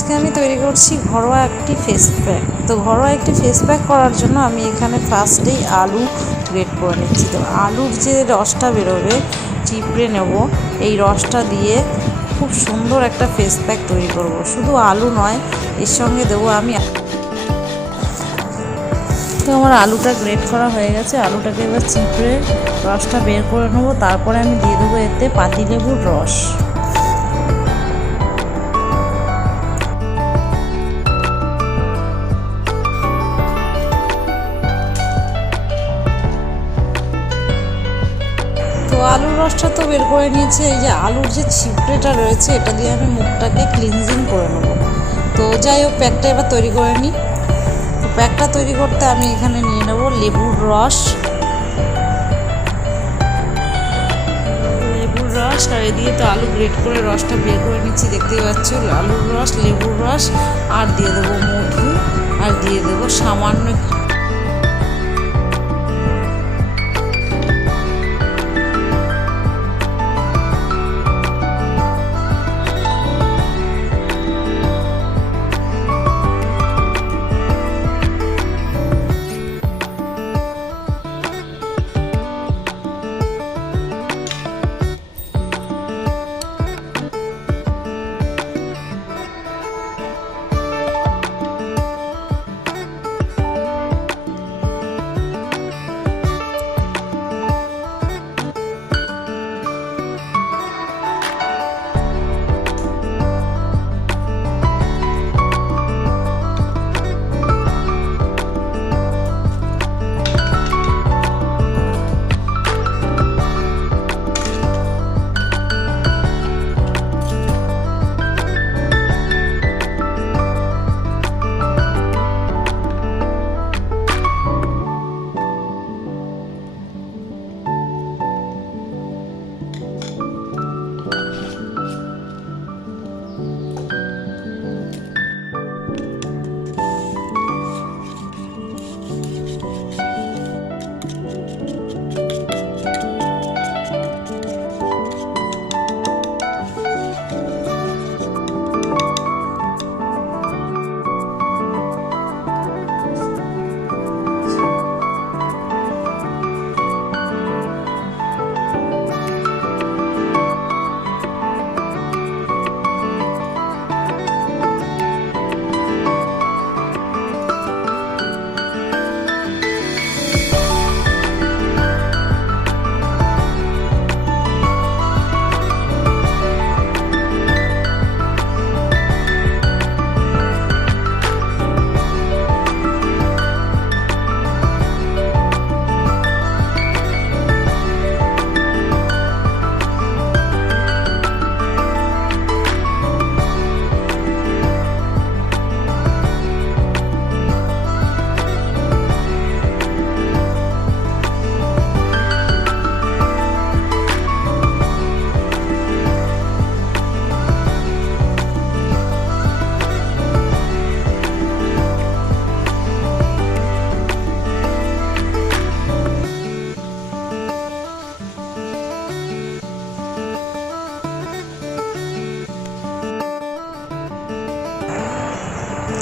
আজকে আমি তৈরি করছি ঘরোয়া একটি ফেস প্যাক। তো ঘরোয়া একটি ফেস প্যাক করার জন্য আমি এখানে ফার্স্টেই আলু গ্রেট করে নিচ্ছি। তো আলুর যে রসটা বেরোবে চিপড়ে নেব, এই রসটা দিয়ে খুব সুন্দর একটা ফেস প্যাক তৈরি করব। শুধু আলু নয়, এর সঙ্গে দেবো আমি। তো আমার আলুটা গ্রেট করা হয়ে গেছে, আলুটাকে এবার চিপড়ে রসটা বের করে নেবো। তারপরে আমি দিয়ে দেবো এতে পাতিলেবুর রস। তো আলুর রসটা তো বের করে নিয়েছি। এই যে আলুর যে ছিপড়েটা রয়েছে, এটা দিয়ে আমি মুখটাকে ক্লিনজিং করে নেবো। তো যাই হোক, প্যাকটা এবার তৈরি করে নিই। তো প্যাকটা তৈরি করতে আমি এখানে নিয়ে নেবো লেবুর রস, আর এদিকে তো আলু গ্রেট করে রসটা বের করে নিচ্ছি, দেখতেই পাচ্ছ। আলুর রস, লেবুর রস, আর দিয়ে দেবো মধু, আর দিয়ে দেবো সামান্য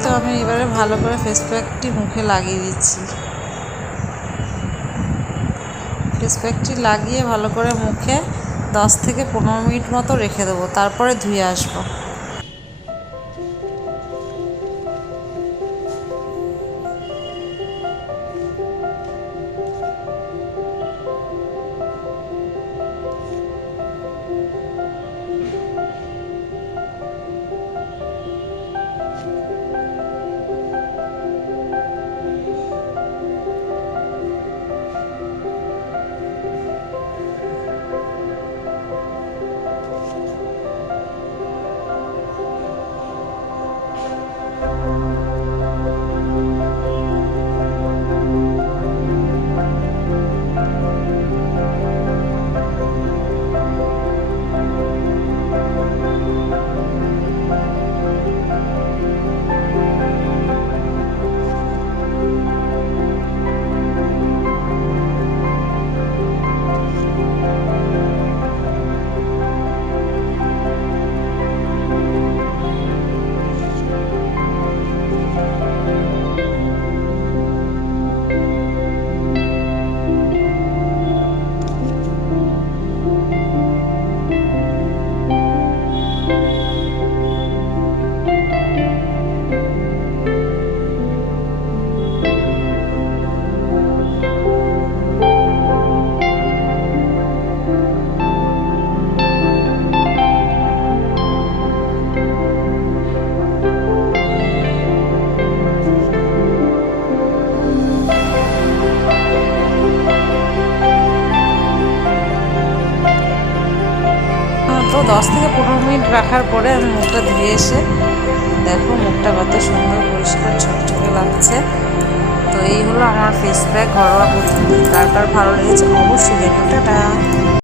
তো আমি এবারে ভালো করে ফেস প্যাকটি মুখে লাগিয়ে দিচ্ছি। ফেস প্যাকটি লাগিয়ে ভালো করে মুখে 10 থেকে 15 মিনিট মতো রেখে দেবো, তারপরে ধুয়ে আসবো। 10 থেকে 15 মিনিট রাখার পরে আমি মুখটা ধুয়ে এসে দেখো মুখটা কত সুন্দর পরিষ্কার ঝকঝকে লাগছে। তো এই হলো আমার ফেস প্যাক ঘরোয়া পদ্ধতি। কার কার ভালো লেগেছে অবশ্যই জানিও। টাটা।